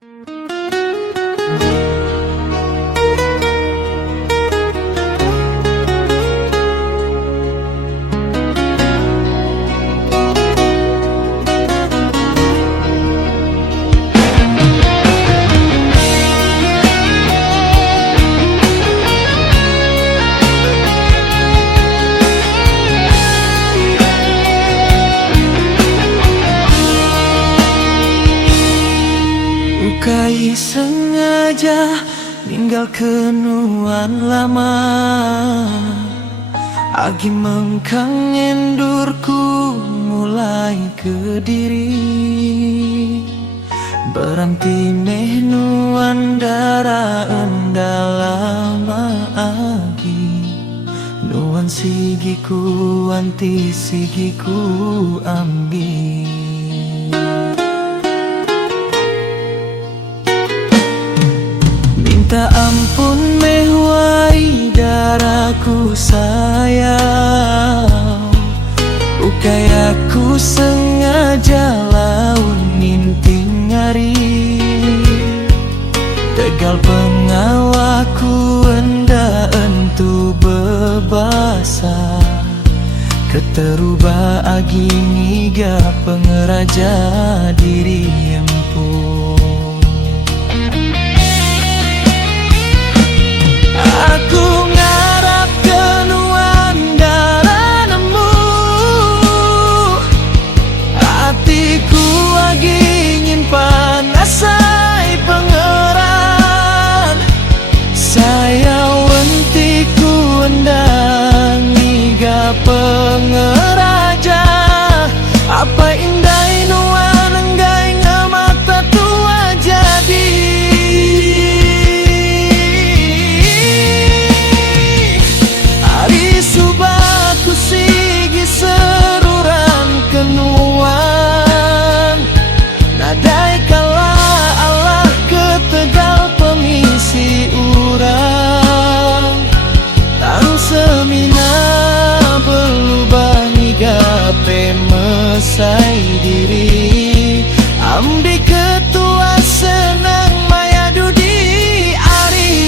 Bukai sengaja ninggal kenuan lama, agi mengkang endurku mulai ke diri. Berhenti meh nuan dara enda lama agi, nuan sigiku anti sigiku ambil. Minta ampun mehwai daraku sayang, bukai aku sengaja laun ninting ngari. Tegal pengawaku enda entu bebasa, keterubah agi ngiga pengeraja diri empu. Aku ngarap kenuan darah nemu, hatiku lagi nyimpan asai pangeran. Saya wentiku endang niga pengeraja, apa indah nuan enggai ngamata tua jadi. Subaku sigi seruran kenuan, nadai kala Allah ketegal pemisi urang. Tang semina belubangi gape mesai diri, amdi ketua senang maya dudi ari.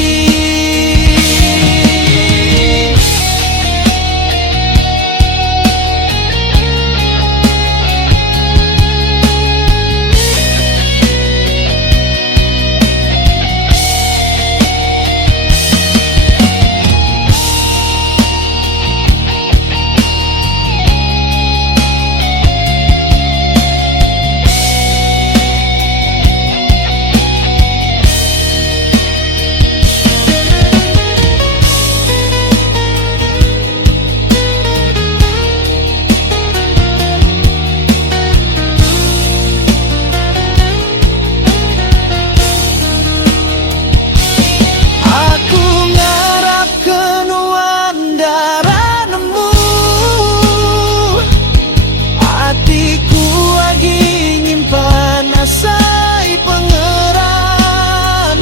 Asai pangeran,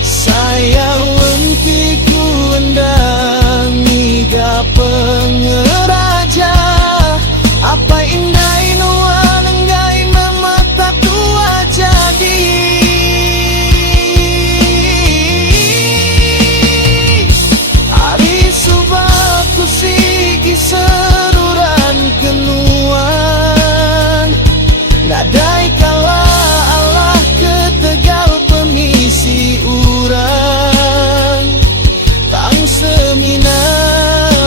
saya wentiku endang niga pengeraja. Apa indah nuan enggai memata tua jadi. Hari subaku sigi seruran kenuan, nadai kala Allah ketegal pemisi urang. Tang semina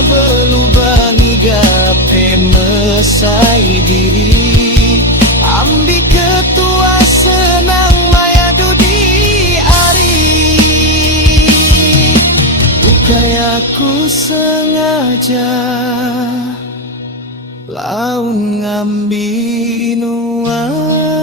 belubangi gape mesai diri, ambi ketua senang maya dudi ari. Bukai aku sengaja laun ngambi nuan.